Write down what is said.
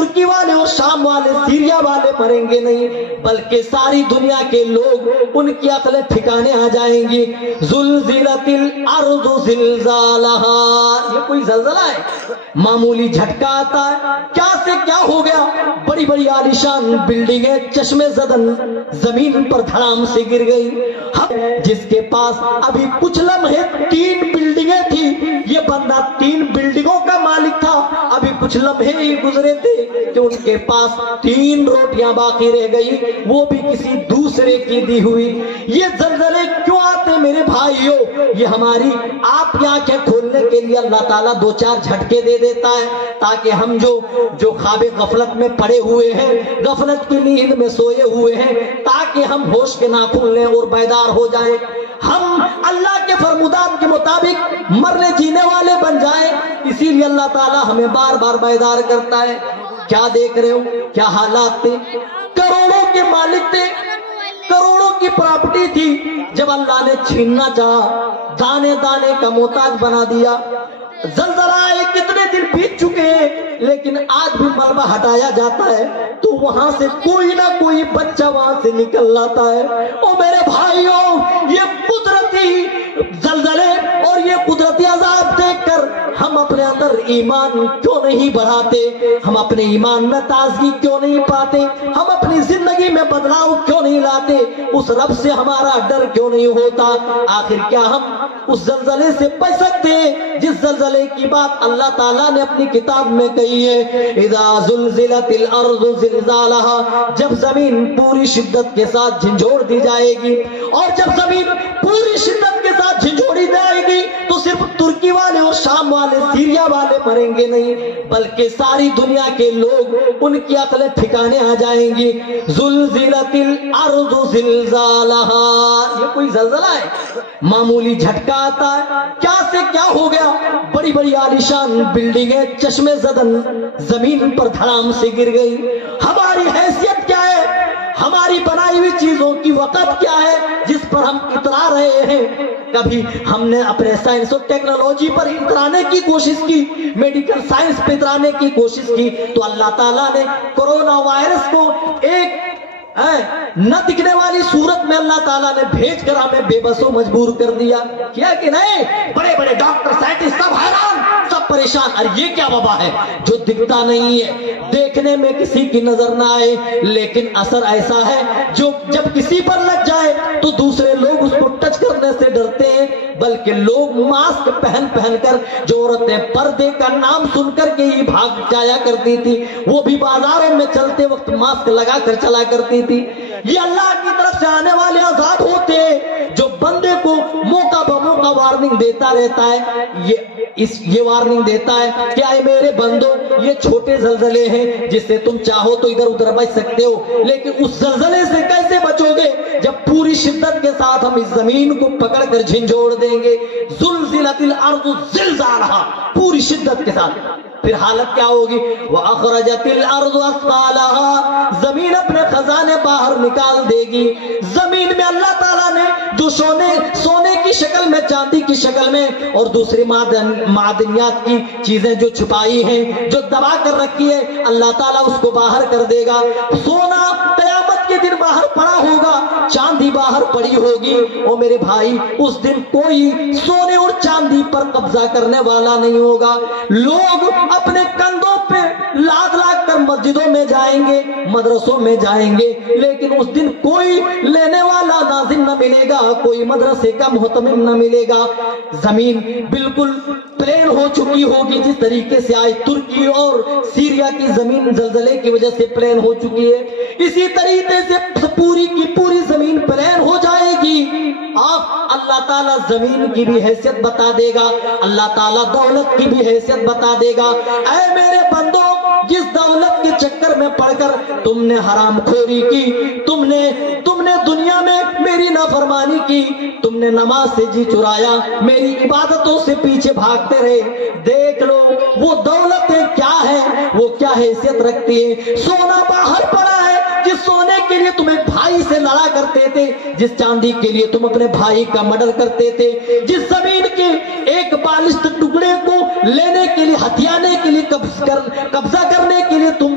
ترکی والے اور شام والے سیریا والے مریں گے نہیں، بلکہ ساری دنیا کے لوگ ان کی عقلیں ٹھکانے آ جائیں گی۔ زلزلت الارض زلزالہا، یہ کوئی زلزلہ ہے؟ معمولی جھٹکا آتا ہے، کیا سے کیا ہو گیا؟ بڑی بڑی عالیشان بلڈنگیں چشمے زدن زمین پر دھڑام سے گر گئی۔ جس کے پاس ابھی کچھ لمحے 3 بلڈنگیں تھی، یہ بندہ 3 بلڈنگوں کا مالک تھا، ابھی کچھ لمحے ہی گزرے تھے کہ ان کے پاس 3 روٹیاں باقی رہ گئی، وہ بھی کسی دوسرے کی دی ہوئی۔ یہ زلزلے کیوں آتے میرے بھائیوں؟ یہ ہماری آپ کی آنکھیں کھولنے کے لیے اللہ تعالیٰ 2-4 جھٹکے دے دیتا ہے، تاکہ ہم جو خواب غفلت میں پڑے ہوئے ہیں، غفلت کی نیند میں سوئے ہوئے ہیں، تاکہ ہم ہوش کے ناخن لیں اور بیدار ہو جائیں، ہم اللہ کے فرمودات کے مطابق مرنے جینے والے بن جائیں۔ اسی لیے اللہ تعالیٰ ہمیں بار بار بیدار کرتا ہے۔ کیا دیکھ رہے ہو؟ کیا حالات تھے؟ کروڑوں کے مالک تھے، کروڑوں کی پراپرٹی تھی، جب اللہ نے چھیننا چاہا دانے دانے کا محتاج بنا دیا۔ زلزلہ آئے کتنے دن بیت چکے ہیں، لیکن آج بھی ملبہ ہٹایا جاتا ہے تو وہاں سے کوئی نہ کوئی بچہ وہاں سے نکل لاتا ہے۔ او میرے بھائیوں، یہ قدرتی زلزلے اور یہ قدرتی عذاب دیکھ کر ہم اپنے اندر ایمان کیوں نہیں بڑھاتے؟ ہم اپنے ایمان میں تازگی کیوں نہیں پاتے؟ ہم اپنی زندگی میں بدلاؤ کیوں نہیں لاتے؟ اس رب سے ہمارا ڈر کیوں نہیں ہوتا؟ آخر کیا ہم اس زلزلے سے بچ سکتے ہیں جس زلزلے کی بات اللہ تعالیٰ نے اپنی کتاب میں کہی ہے؟ اذا زلزلت الارض زلزالہا، جب زمین پوری شدت کے ساتھ جھنجھوڑ دی جائے گی، اور جب زمین پوری شدت کے ساتھ جھنجھوڑی جائے گی تو صرف ترکی والے اور شام والے سیریا والے مریں گے نہیں، بلکہ ساری دنیا کے لوگ ان کی عقلیں ٹھکانے آ جائیں گی۔ زلزلت الارض زلزالہا، یہ کوئی زلزلہ ہے؟ معمولی جھٹکا آتا ہے، کیا سے کیا ہو گیا؟ بڑی بڑی عالیشان بلڈنگیں چشمے زدن زمین پر دھڑام سے گر گئی۔ ہماری حیثیت کیا ہے؟ ہماری بنائی ہوئی چیزوں کی وقت کیا ہے جس پر ہم اترا رہے ہیں؟ کبھی ہم نے اپنے سائنس اور ٹیکنالوجی پر اترانے کی کوشش کی، میڈیکل سائنس پہ اترانے کی کوشش کی، تو اللہ تعالیٰ نے کورونا وائرس کو ایک نہ دکھنے والی صورت میں اللہ تعالیٰ نے بھیج کر ہمیں بے بس و مجبور کر دیا۔ کیا کہ نہیں؟ بڑے بڑے ڈاکٹر سائنٹسٹ سب حیران، سب پریشان، ارے یہ کیا وبا ہے جو دکھتا نہیں ہے، دیکھنے میں کسی کی نظر نہ آئے، لیکن اثر ایسا ہے جو جب کسی پر لگ جائے تو دوسرے لوگ اس کو ٹچ کرنے سے ڈرتے ہیں، بلکہ لوگ ماسک پہن پہن کر، جو عورتیں پردے کا نام سن کر کے ہی بھاگ جایا کرتی تھی، وہ بھی بازاروں میں چلتے وقت ماسک لگا کر چلا کرتی تھی۔ یہ اللہ کی طرف سے آنے والے عذاب ہوتے ہیں جو بندے کو موقع بموقع وارننگ دیتا رہتا ہے۔ یہ وارننگ دیتا ہے کہ اے میرے بندو، یہ چھوٹے زلزلے ہیں جس سے تم چاہو تو ادھر ادھر بچ سکتے ہو، لیکن اس زلزلے سے کیسے بچو گے جب پوری شدت کے ساتھ ہم اس زمین کو پکڑ کر جھنجھوڑ دیں گے۔ زلزلت الارض زلزالہا، پوری شدت کے ساتھ، پھر حالت کیا ہوگی؟ وَأَخْرَجَتِ الْأَرْضُ أَثْقَالَهَا، زمین اپنے خزانے باہر نکال دے گی۔ زمین میں اللہ تعالیٰ نے جو سونے کی شکل میں، چاندی کی شکل میں اور دوسری معدنیات کی چیزیں جو چھپائی ہیں، جو دبا کر رکھی ہے، اللہ تعالیٰ اس کو باہر کر دے گا۔ سونا قیامت کے دن باہر پڑا ہوگا، چاندی باہر پڑی ہوگی۔ او میرے بھائی، اس دن کوئی سونے اور چاندی پر قبضہ کرنے والا نہیں ہوگا۔ لوگ اپنے کندھوں پہ لاد لاد کر مسجدوں میں جائیں گے، مدرسوں میں جائیں گے، لیکن اس دن کوئی لینے والا ناظم نہ ملے گا، کوئی مدرسے کا محتمم نہ ملے گا۔ زمین بالکل پلین ہو چکی ہوگی، جس طریقے سے آج ترکی اور سیریا کی زمین زلزلے کی وجہ سے پلین ہو چکی ہے، اسی طریقے سے پوری کی پوری زمین پلین ہو جائے گی۔ اللہ تعالیٰ زمین کی بھی حیثیت بتا دے گا، اللہ تعالیٰ دولت کی بھی حیثیت بتا دے گا۔ اے میرے بندو، جس دولت کے چکر میں پڑ کر تم نے حرام خوری کی، تم نے دنیا میں میری نافرمانی کی، تم نے نماز سے جی چرایا، میری عبادتوں سے پیچھے بھاگتے رہے، دیکھ لو وہ دولتیں کیا ہے، وہ کیا حیثیت رکھتی ہے۔ سونا باہر پڑا ہے، جس سونے کے لیے تم ایک بھائی سے لڑا کرتے تھے، جس چاندی کے لیے تم اپنے بھائی کا مرڈر کرتے تھے، جس زمین کے ایک بالشت ٹکڑے کو لینے کے لیے، ہتھیانے کے لیے، قبضہ کرنے کے لیے تم